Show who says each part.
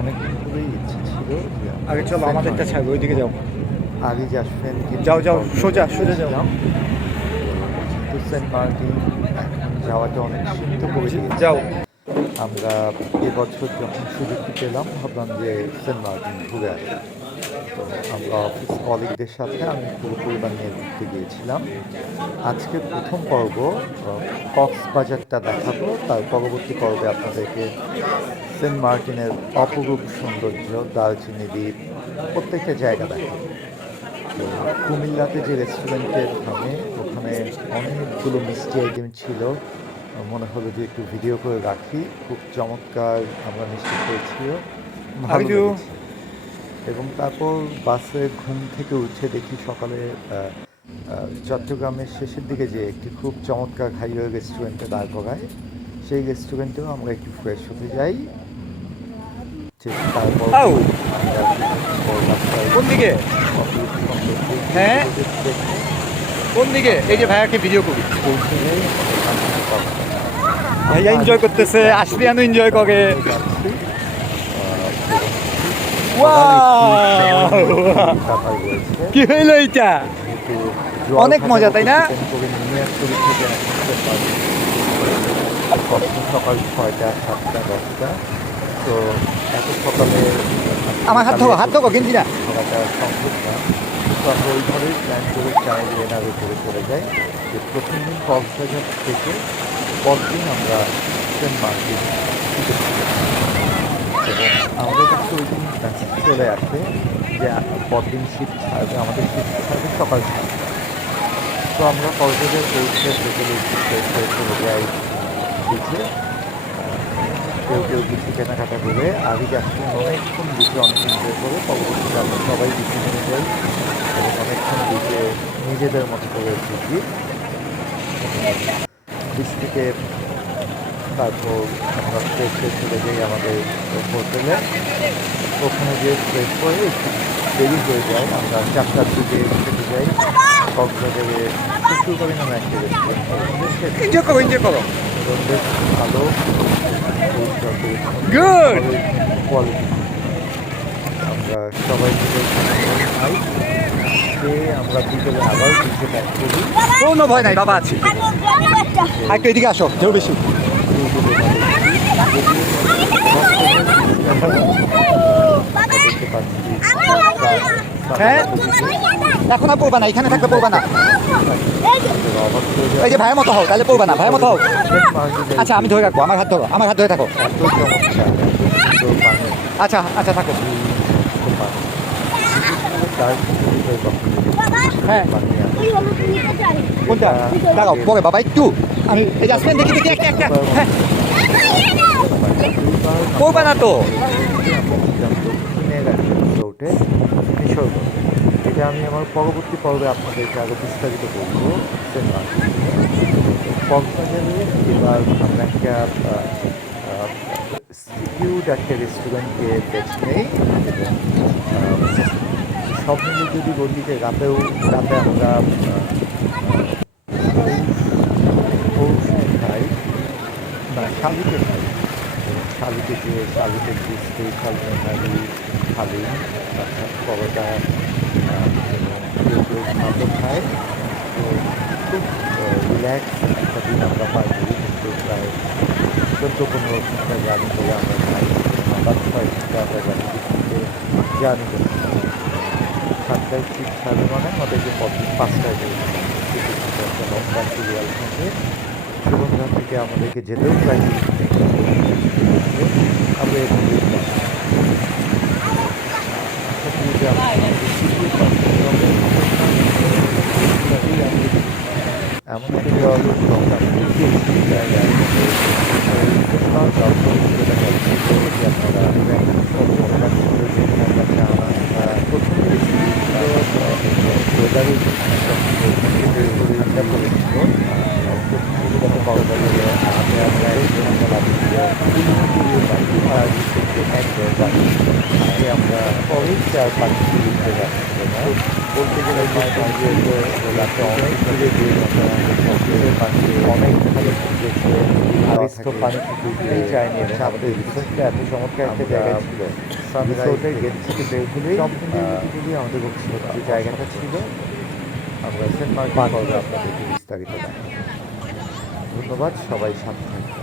Speaker 1: অনেকদিন ধরেই ইচ্ছে ছিল
Speaker 2: আগে চলো
Speaker 1: আমাদের
Speaker 2: আমাদেরটা ছাড়বে ওইদিকে যাও।
Speaker 1: আগে যাস ফ্রেন্ড
Speaker 2: যাও, যাও, সোজা, সোজা যাও।
Speaker 1: তো সেন্ট মার্টিন যাওয়াটা অনেক সিদ্ধ করেছি
Speaker 2: যাও।
Speaker 1: আমরা এবছর যখন সুযোগটি পেলাম ভাবলাম যে সেন্ট মার্টিন ঘুরে আসি। তো আমরা অফিস কলিগদের সাথে আমি পুরো পরিবার নিয়ে ঘুরতে গিয়েছিলাম। আজকে প্রথম পর্ব কক্সবাজারটা দেখাবো। তার পরবর্তী পর্বে আপনাদেরকে সেন্ট মার্টিনের অপরূপ সৌন্দর্য দারচিনি দ্বীপ প্রত্যেকটা জায়গা দেখাবো। তো কুমিল্লাতে যে রেস্টুরেন্টের নামে ওখানে অনেকগুলো মিষ্টি আইটেম ছিল। মনে হলো যে একটু ভিডিও করে রাখি। খুব চমৎকার আমরা মিষ্টি খেয়েছিও। ভালো। এবং তারপর বাসে ঘুম থেকে উঠে দেখি সকালে চট্টগ্রামের শেষের দিকে যে একটি খুব চমৎকার হাইওয়ে রেস্টুরেন্টে দাঁড় করায় সেই রেস্টুরেন্টেও আমরা একটু ফ্রেশ হতে যাই। তারপর
Speaker 2: কোন দিকে? হ্যাঁ? কোন দিকে? এই যে ভাইয়াকে ভিডিও করি। ভাইয়া এনজয় করতেছে আশরিয়ানও এনজয় করে। কি হইল এইটা অনেক মজা, তাই না?
Speaker 1: উপর সকাল ছয়টা সাতটা দশটা তো এত সকালে
Speaker 2: আমার হাত ধরো হাত ধরো গেঞ্জি না
Speaker 1: ঘোরাটা সম্ভব না তো আমরা ওইভাবেই প্ল্যান করে চাইলে এনারে করে চলে যাই যে প্রথম দিন কক্সবাজার থেকে পরদিন আমরা সেন্ট মার্টিন আমাদের কাছে ওই দিন চলে আসে যে পরদিন শীত ছাড়বে, আমাদের শীত ছাড়বে সকাল তো আমরা কক্সবাজার পৌঁছে বিকেলে যাই কেউ কেউ কিছু কেনাকাটা করে, আগে যাচ্ছেন অনেকক্ষণ বিচে অনেক এনজয় করে, পরবর্তীতে আমরা সবাই বিচে নেমে যাই এবং অনেকক্ষণ বিচে নিজেদের মতো করে থাকি বিচ থেকে তারপর আমরা ফ্রেশ হয়ে চলে যাই আমাদের হোটেলে ওখানে গিয়ে ফ্রেশ করে একটু দেরি হয়ে যায় আমরা চারটার দিকে খেতে যাই। কক্সবাজারে প্রচুর পরিমাণে একটা রেস্টুরেন্ট বেশ ভালো! কোয়ালিটি আমরা সবাই মিলে খাই খেয়ে আমরা বিকেলে আবার বিচে ব্যাক করি
Speaker 2: কোনো ভয় নাই বাবা আছে। একটু এদিকে আসো। কেউ বেশি। হ্যাঁ? এখন আর পড়বা না, এখানে থাকলে পড়বা না। এই যে ভাইয়ের মতো হও, তাহলে পড়বা না, ভাইয়ের মতো হও। আচ্ছা আমি ধরে রাখব, আমার হাত ধরো, আমার হাত ধরে থাকো। আচ্ছা আচ্ছা থাকো। হ্যাঁ। কোনটা? দাঁড়াও পরে বাবা, একটু। আমি এই আসবেন, দেখি দেখি একটা একটা হ্যাঁ। পড়বা না তো
Speaker 1: ওঠে নিসর্গ এটা আমি আমার পরবর্তী পর্বে আপনাদেরকে আরও বিস্তারিত বলব। কক্সবাজারে এবার আমরা একটা সিকিউড একটা রেস্টুরেন্টকে বেছে নেই। সব মিলে যদি বলি যে রাতেও, রাতে আমরা না শালিতে খাই এবং শালিতে যে শালিতে যে স্পেশাল মেহারি থালি অর্থাৎ কেউ ভাতও খায় তো খুব রিল্যাক্স একটা দিন আমরা পার করি কিন্তু প্রায় চোদ্দ পনেরো ঘণ্টা জার্নি করে আমরা খাই আবার ছয় ঘণ্টা আমরা জানি থেকে জার্নি পারি সাতটায় ঠিক সাড়ে মানে আমাদেরকে পরদিন পাঁচটায় বের হতে হবে। টিকিট কেটে একটা লম্বা সিরিয়াল থাকে সুগন্ধা থেকে আমাদেরকে যেতেও প্রায়। আমরা এমন একটা আপনারা আমরা বলতে গেলে অনেক রিসোর্টটা এত একটা জায়গা জায়গাটা সেন্ট আপনাদেরকে বিস্তারিত ধন্যবাদ সবাই সাথে